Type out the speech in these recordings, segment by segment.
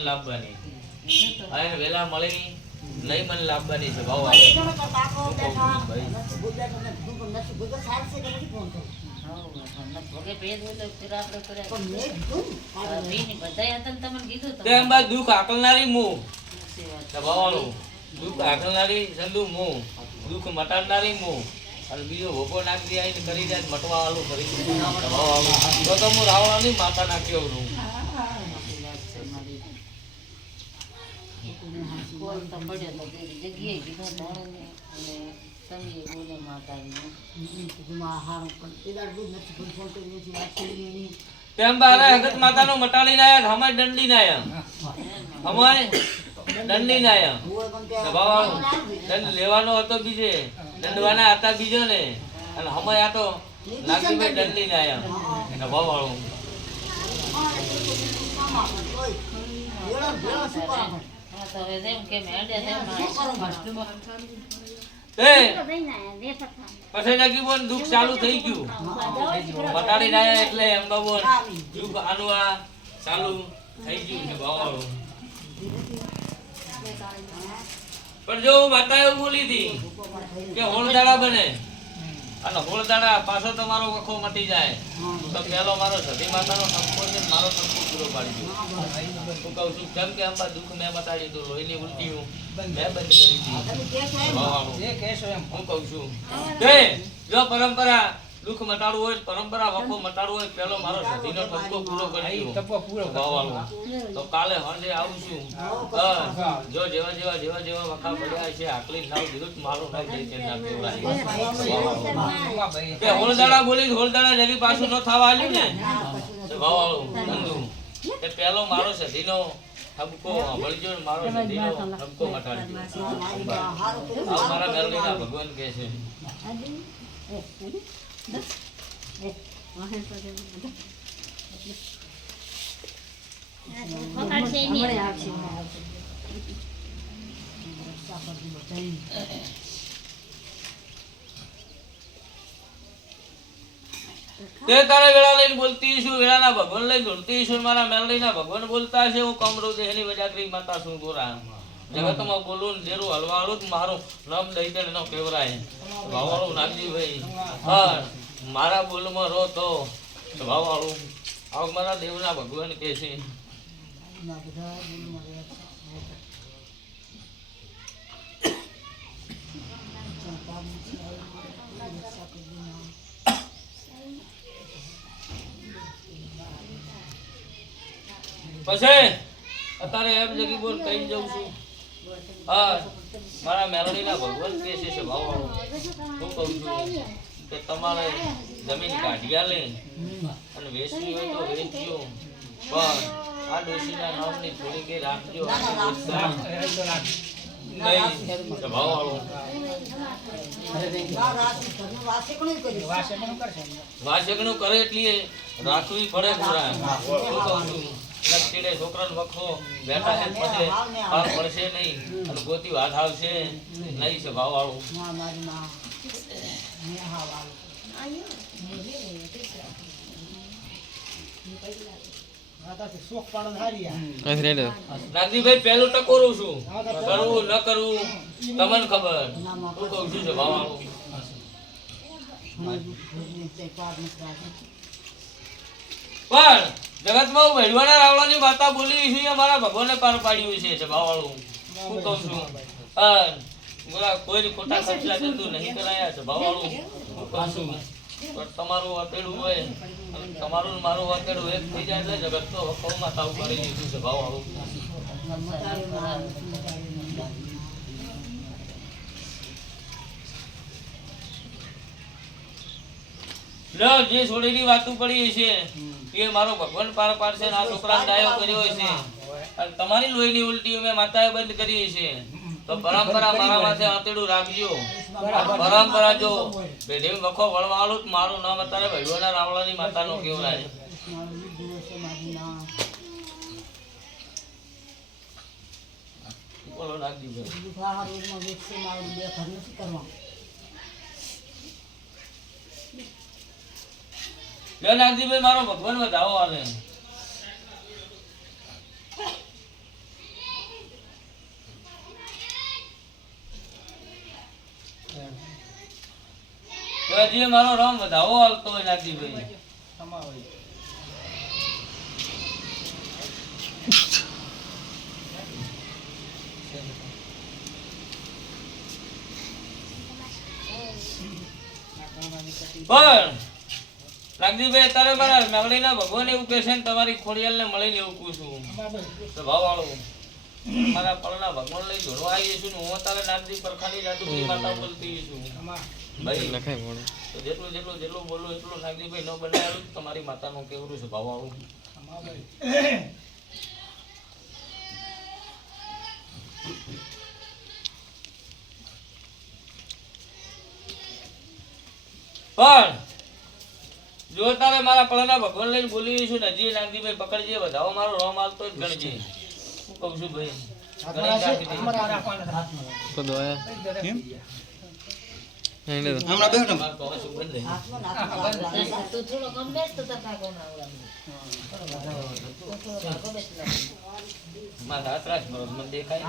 મને લાવવાની અને વેલા મળે નહીં મને લાવવાની છે ભાવ મેં દુઃખ આકલનારી ભાવાળું દુઃખ આકલનારી હું. દુઃખ મટાડનારી હું. અને બીજો ભોગો નાખી આવીને આઈને કરી દે મટવા વાળું કરી દે. તો તો હું રાવણાની માતા નાખ્યો છું સાચી વાત છે મારી. કોલ તો પડ્યો તો જગ્યાએ કીધો ધોળને અને તમે બોલે માતાજીનું. મેં કીધું, માં પણ એ દાડે નથી પણ ફોન કર્યો નથી, વાત તેમ બારે હગત માતાનો મટાડીને આયા હમાય દંડીને આયા. હમાય પણ તો ત્યાં દંડ લેવાનો હતો બીજે. દંડવાના હતા બીજો ને. અને હમાય આ તો નાગજીભાઈ દંડીને આયા. તો ભાવાળું પછી દુઃખ ચાલુ થઈ ગયું. મટાડીને રહ્યા એટલે એમ બાબો દુઃખ આનું આ ચાલુ થઈ ગયું પણ જો માતા એવું બોલી હતી કે હોળદાડા બને. અને હોળદાડા પાછો તમારો વખો મટી જાય. તો પેલો મારો સતી માતાનો સંપૂર્ણ છે મારો સંપૂર્ણ પૂરો પાડી દો હું કહું છું કેમ કે અંબા દુઃખ મેં બતાડી હતું લોહીની ઉલટી હું મેં બંધ કરી દીધી? હું કહું છું. જો પરંપરા દુઃખ મટાડવું હોય પરંપરા વખો મટાડવું હોય પેલો મારો સતીનો ઠપકો પૂરો કરી ટપકો પૂરો ભાવવાનો તો કાલે સાંજે આવું છું હા. જો જેવા જેવા જેવા જેવા વખા પડ્યા છે આકલી નાવ વિરુદ્ધ મારો નામ જઈ તે નામ કેવડાય. કે હોલદાડા બોલી હોલદાડા જરી પાછું ન થવા આલ્યું ને? તો ભાવાળું કે પેલો મારો સધીનો વળજો ને મારો સધીનો ઠપકો મટાડી દો. મારી આ ઘર ભગવાન કહે છે. તે તારે વેળા લઈને બોલતી છું, વેળાના ભગવાન લઈને બોલતી છું મારા મેલડીના ભગવાન બોલતા છે, હું કમરો દેહની વજાગરી માતા છું ગોરા જગતમાં બોલું જેરું હલવાળું મારું નામ દઈ દે નો કેવરાય ભાવવાળું નાગજીભાઈ. હા. મારા બોલમાં રહો તો સ્વભાવવાળું આવ મારા દેવના ભગવાન કહે છે. પછી અત્યારે એમ જગી બોલ કઈ જઉં છું. હા, મારા મેલડીના ભગવાન કહે છે સ્વભાવવાળું ભાવવાળું હું કહું છું. કે તમારે જમીન કાઢી આલે અને વેચવી હોય તો વેચજો. પણ આ ડોશીના નામની થોડી કે રાખજો. નહીં ભાવવાળું ના રાતની ઘરનું વાસે પણ કર્યું. વાસગણું કરે એટલી રાખવી પડે પૂરા શું કહું બેઠા ભાવ પડશે નહીં. અને ગોતી વાત આવશે. નહીં છે હા વાળું. નાગજીભાઈ પહેલું ટકોરું છું. કરવું, ન કરવું, તમને ખબર. હું કહું છું નથી રાખી. પણ જગતમાં હું ભેળવાના રાવળાની વાર્તા બોલી છે એ મારા ભગવાને પાર પાડ્યું છે ભાવાળું ભાવવાળું શું કહું છું. હા બોલા કોઈ ખોટા ખર્ચા જંતુ નહીં કરાયા છે ભાવાળું પાછું. પણ તમારું વાકેડું હોય તમારું ને મારું વાકેડું એક થઈ જાય એટલે જગત તો વખોમાં તાવ કરી દીધું છે. લો જે છોડેલી વાતું પડી છે એ મારો ભગવાન પાર પાડશે આ છોકરા ડાયો કર્યો છે. અને તમારી લોહીની ઉલટી મેં માતાએ બંધ કરી છે. તો પરંપરા મારા પાસે આંતેડું રાખજો. પરંપરા જો પેઢી વખો વળવાળું જ મારું નામ અત્યારે ભૈરવના રાવળાની માતાનું કેવરાય મારું. બોલો નાગજીભાઈ. ભગવાન વધાવો આલે હજી મારો રમ વધાવો હાલતો હોય નાગજીભાઈ પણ મેલડીના ભગવાન એવું કહે છે ને, તમારી ખોડિયાલને મળીને એવું કહું છું. સ્વભાવ વાળું મારા પળના ભગવાન લઈ જોડવા આવીએ છું ને, હું તારે નાગજી પરખાની જાતું માતા બોલતી છું. ભાઈ તો જેટલું જેટલું જેટલું બોલું એટલું નાગજીભાઈ ન બનાવેલું તમારી માતાનું કેવડું છે ભાવ પણ જો તારે મારા પળના ભગવાન લઈને બોલી છું ને હજી નાગજીભાઈ પકડજે વધાવો મારો રોમ હાલતો જ ગણજે. હું કહું છું ભાઈ. હમણાં બેઠો તો થોડો કમ બેસ તો. મારા હાથ મને દેખાય.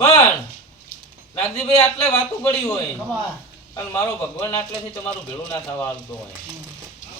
પણ નાગજીભાઈ આટલે વાતું પડી હોય. અને મારો ભગવાન આટલેથી તમારું ભેળું ના થવા આવતો હોય.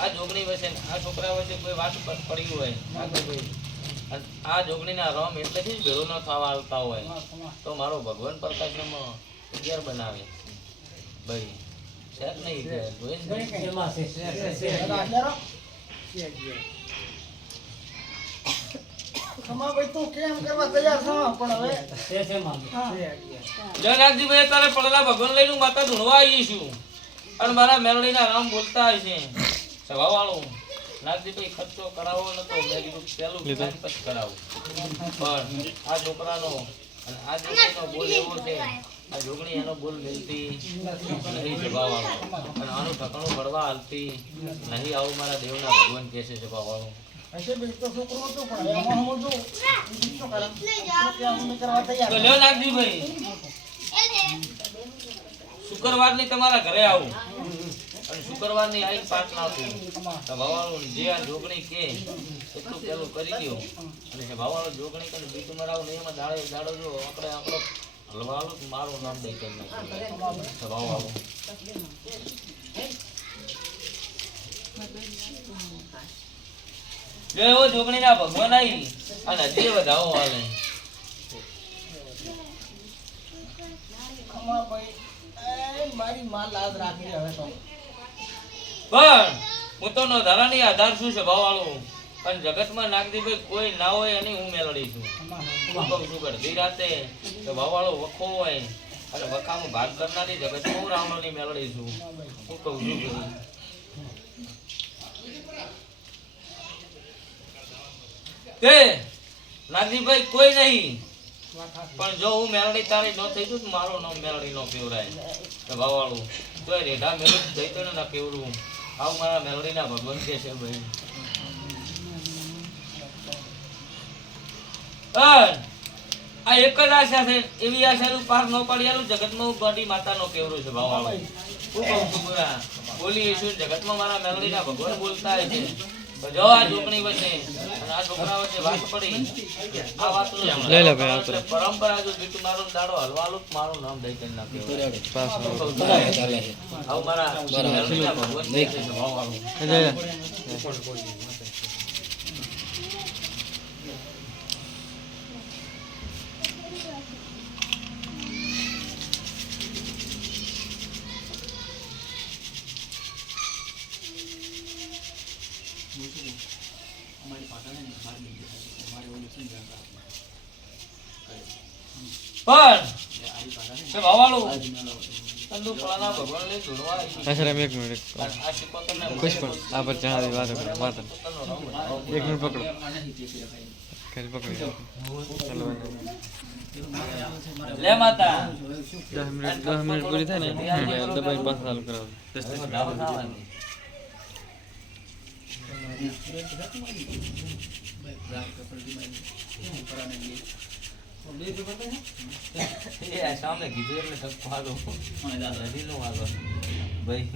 આ જોગણી વચ્ચે આ છોકરા વચ્ચે કોઈ વાત પડી હોય. આ જોગણીના રમ એટલેથી જ ભેળું ન થવા આવતા હોય. તો મારો ભગવાન પ્રકાશમાં અગિયાર બનાવે. ભાઈ શેર નહીં ભગવાન લઈને માતા ધૂણવા આવી અને મારા મેલડીના રામ બોલતા હોય સભા વાળું નાગજીભાઈ ખર્ચો કરાવો નતો મેં કીધું પછી કરાવું. પણ આ છોકરાનો અને આ જોગણીનો બોલ એવો છે આ જોગણી એનો બોલ મિલતી નહીં અને આનું ઠકાણું ભરવા હાલતી નહીં આવું મારા દેવના ભગવાન કહે છે સભા વાળું. તો શુક્રવારની તમારા ઘરે આવું. શુક્રવારની આઈ પાઠ નાખું તો ભવાળું જે આ જોગણી કે, એટલું પેલું કરી દો અને જે ભવાળું જોગણી કરીને બીજું મરાવું નહીં એમાં દાડે દાડો જો આપણે આપણો હલવાળું તો મારું નામ દઈ કરી નાખ્યું. જો એવો જોગણીના ભગવાન આવી અને હજી વધાવો હાલે. પણ હું ધારાની આધાર છે વાળો પણ જગતમાં નાગદીભાઈ કોઈ ના હોય એની હું મેળડી છું. હું કહું છું અડધી રાતે ભાવવાળો વખો હોય અને વખામાં ભાગ કરનારી જગતમાં હું રાવણની મેળડી છું. હું કહું છું તે નાગદીભાઈ કોઈ નહીં. પણ જો હું મેળડી તારી ન થઈ જઉં મારું નામ મેળણી નો પીવરાય. તો ભાવવાળું તો રેઢા મેળડી જઈ તો ના કેવડું આવું મારા મેળડીના ભગવાન કે છે ભાઈ. આ એક જ આશા છે એવી આશાનું પાર ન પાડ્યાનું જગતમાં હું ગોડી માતાનો કેવરો છે ભાવ હું કહું? છું પૂરા બોલીએ છું જગતમાં મારા મેળડીના ભગવાન બોલતા હોય છે. જો આ જોગણી વચ્ચે આ છોકરા વચ્ચે વાત પડી. આ વાત લઈ લે ભાઈ, આવતો પરંપરા જો બીટું મારું દાડો હલવાલું મારું નામ દઈ કરી નાખ્યું આવું મારા ભગવાન કહે છે ભાવવાળું. પણ ભાવાળું કંદુકળાના ભગવાન લઈ જોડવા આવી. અસર એમ એક મિનિટ. ખુશ પણ આ પર ચહાવી વાતો કરો વાતો. એક મિનિટ પકડો. ખાલી પકડી. ચાલો. લે માતા. દસ મિનિટ દસ મિનિટ પૂરી થાય ને દબાઈ પાછું ચાલુ કરાવો. આ સામે કીધું એટલે. ભાઈ.